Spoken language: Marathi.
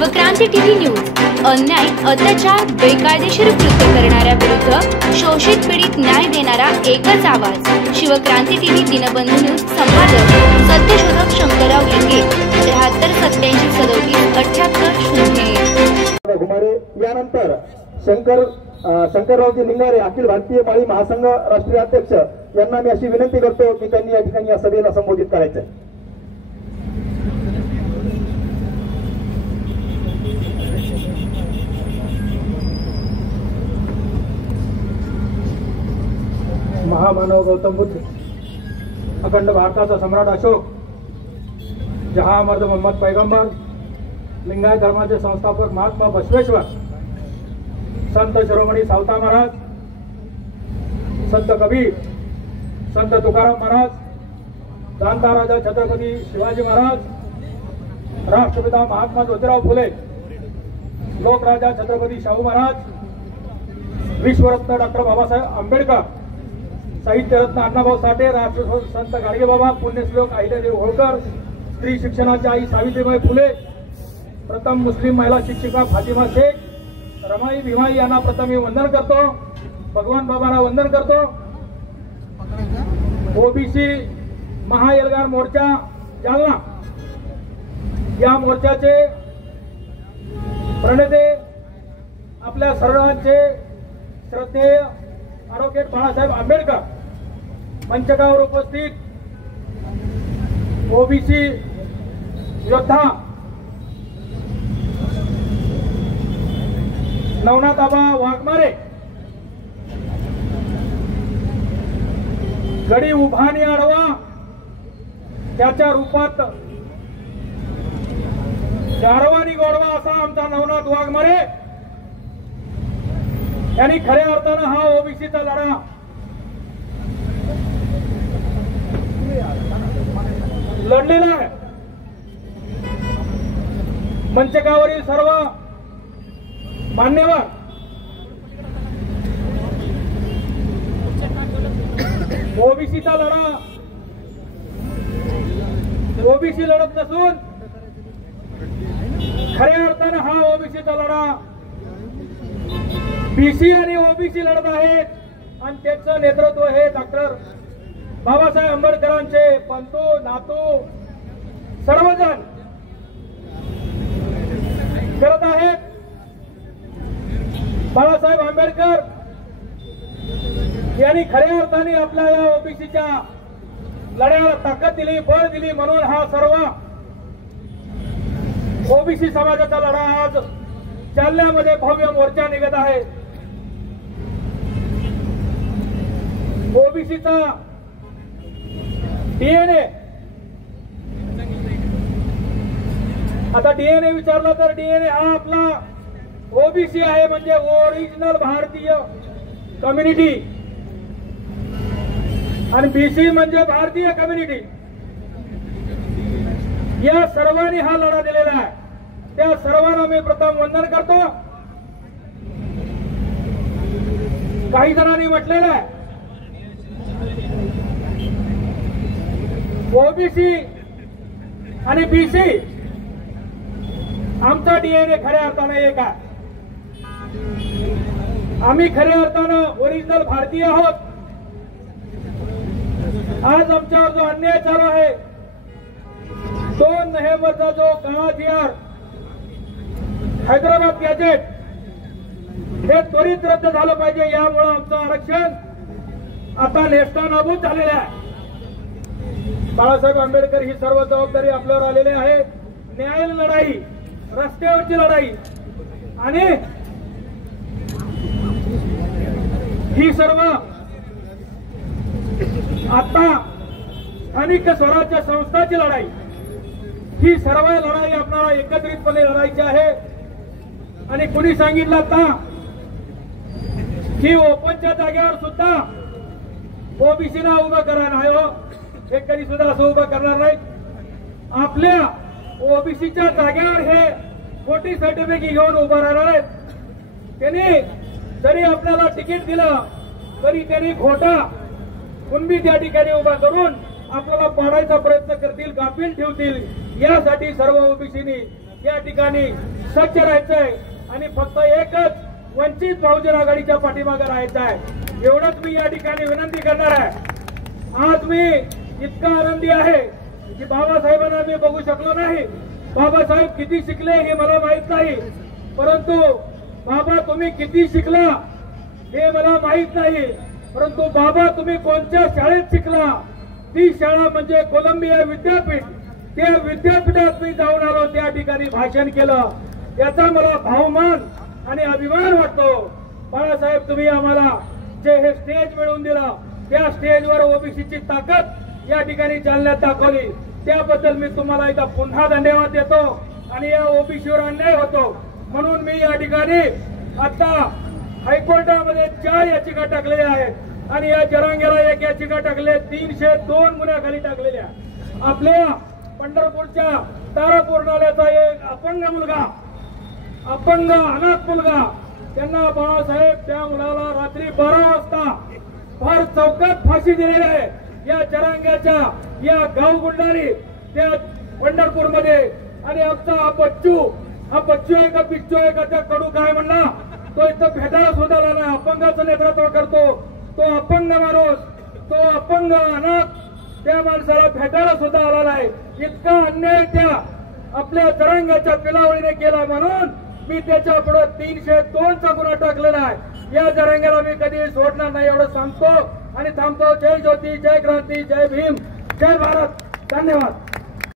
शिवक्रांती टीव्ही न्यूज अन्याय, अत्याचार, बेकायदेशीर कृत्य करणाऱ्या विरुद्ध शोषित पीडित न्याय देणारा एकच आवाज। शिवक्रांती टीव्ही दिनबंधू न्यूज संपादक सत्यशोधक शंकरराव लिंगे 73 87 37 78 घुमारे यानंतर शंकररावजी लिंगारे अखिल भारतीय माळी महासंघ राष्ट्रीय अध्यक्ष यांना मी अशी विनंती करतो की त्यांनी या ठिकाणी या सभेला संबोधित करायचं। महामानव गौतम बुद्ध, अखंड भारताचा सम्राट अशोक, जहामर्द मोहम्मद पैगंबर, लिंगायत धर्माचे संस्थापक महात्मा बसवेश्वर, संत शिरोमणी सावता महाराज, संत कबीर, संत तुकाराम महाराज, जाणता राजा छत्रपती शिवाजी महाराज, राष्ट्रपिता महात्मा ज्योतिराव फुले, लोकराजा छत्रपती शाहू महाराज, विश्वरत्न डॉक्टर बाबासाहेब आंबेडकर, साहित्यरत्न अण्णाभाऊ साठे, राष्ट्रसंत संत गाडगेबाबा, पुण्यश्लोक अहिल्यादेवी होळकर, स्त्री शिक्षणाची आई सावित्रीबाई फुले, प्रथम मुस्लिम महिला शिक्षिका फातिमा शेख, रमाई भीमाई यांना प्रथम मी वंदन करतो। भगवान बाबांना वंदन करतो। ओबीसी महाएल्गार मोर्चा जालना या मोर्चाचे प्रणेते आपल्या सर्वांचे श्रद्धेय ॲडव्होकेट बाळासाहेब आंबेडकर, मंचकावर उपस्थित ओबीसी योद्धा नवनाथ आबा वाघमारे, गडी उभा आणि आडवा त्याच्या रूपात गाढवा आणि गोडवा असा आमचा नवनाथ वाघमारे यांनी खऱ्या अर्थानं हा ओबीसीचा लढा लढलेला आहे। मंचकावरील सर्व मान्यवर ओबीसीचा लढा ओबीसी लढत नसून खऱ्या अर्थानं हा ओबीसीचा लढा बीसी आणि ओबीसी लढत आहेत आणि त्याचं नेतृत्व हे डॉक्टर बाबासाहेब आंबेडकरांचे पंतू नातू सर्वजण करत आहेत। बाळासाहेब आंबेडकर यांनी खऱ्या अर्थाने आपल्या या ओबीसीच्या लढ्याला ताकद दिली, बळ दिली, म्हणून हा सर्व ओबीसी समाजाचा लढा आज जालन्यामध्ये भव्य मोर्चा निघत आहे। ओबीसीचा डीएनए, आता डीएनए विचारला तर डीएनए हा आपला ओबीसी आहे, म्हणजे ओरिजिनल भारतीय कम्युनिटी, आणि बीसी म्हणजे भारतीय कम्युनिटी। या सर्वांनी हा लढा दिलेला आहे, त्या सर्वांना मी प्रथम वंदन करतो। काही जणांनी म्हटलेलं आहे ओबीसी आणि बीसी आमचा डीएनए खऱ्या अर्थानं एक आहे। आम्ही खऱ्या अर्थानं ओरिजिनल भारतीय आहोत। आज आमच्यावर जो अन्याय चालू आहे, 2 नोव्हेंबरचा जो काळा जी.आर. हैदराबाद गॅजेट हे त्वरित रद्द झालं पाहिजे। यामुळे आमचं आरक्षण आता नेस्तनाबूत झालेलं आहे। बाळासाहेब आंबेडकर ही सर्व जबाबदारी आपल्यावर आलेली आहे। न्याय लढाई, रस्त्यावरची लढाई आणि ही सर्व आता स्थानिक स्वराज्य संस्थाची लढाई, ही सर्व लढाई आपल्याला एकत्रितपणे लढायची आहे। आणि कुणी सांगितलं आता की ओपनच्या जागेवर सुद्धा ओबीसीला उभं करा, नाही हो, हे कधी सुद्धा असं उभं करणार नाहीत। आपल्या ओबीसीच्या जागेवर हे खोटी सर्टिफिकेट घेऊन उभं राहणार आहेत। त्यांनी जरी आपल्याला तिकीट दिलं तरी त्यांनी खोटा कुणबी त्या ठिकाणी उभा करून आपल्याला पाडायचा प्रयत्न करतील, गाफील ठेवतील। यासाठी सर्व ओबीसीनी या ठिकाणी सज्ज राहायचंय आणि फक्त एकच वंचित बहुजन आघाडीच्या पाठीमागे राहायचं आहे। एवढंच मी या ठिकाणी विनंती करणार आहे। आज मी इतका आनंदी आहे की बाबासाहेबांना मी बघू शकलो नाही। बाबासाहेब किती शिकले हे मला माहित नाही, परंतु बाबा तुम्ही किती शिकला हे मला माहित नाही, परंतु बाबा तुम्ही कोणत्या शाळेत शिकला ती शाळा म्हणजे कोलंबिया विद्यापीठ। त्या विद्यापीठात मी जाऊन आलो, त्या ठिकाणी भाषण केलं, याचा मला भावमान आणि अभिमान वाटतो। बाळासाहेब तुम्ही आम्हाला जे हे स्टेज मिळवून दिलं, त्या स्टेजवर ओबीसीची ताकद या ठिकाणी जालन्यात दाखवली, त्याबद्दल मी तुम्हाला एकदा पुन्हा धन्यवाद देतो। आणि या ओबीसीवर अन्याय होतो म्हणून मी या ठिकाणी आता हायकोर्टामध्ये 4 याचिका टाकलेल्या आहेत आणि या जरांगेला 1 याचिका टाकले, 302 गुन्ह्याखाली टाकलेल्या। आपल्या पंढरपूरच्या तारापूर नाल्याचा एक अपंग मुलगा, अपंग अनाथ मुलगा, त्यांना बाळासाहेब त्या मुलाला रात्री 12 वाजता भर चौकात फाशी दिलेली आहे। या जरांग्याच्या या गावगुंडांनी त्या पंढरपूरमध्ये। आणि आमचा हा बच्चू आहे का बिच्चू आहे का त्या कडू काय म्हणला, तो इथं भेटायला सुद्धा आला नाही। अपंगाचं नेतृत्व करतो तो अपंग माणूस, तो अपंग अनाथ त्या माणसाला भेटायला सुद्धा आला नाही। इतका अन्याय त्या आपल्या जरांग्याच्या पिलावळीने केला म्हणून मी त्याच्या पुढे 302चा गुन्हा टाकलेला आहे। या जरांग्याला मी कधी सोडणार नाही एवढं सांगतो आणि थांबतो। जय ज्योती, जय क्रांती, जय भीम, जय भारत, धन्यवाद।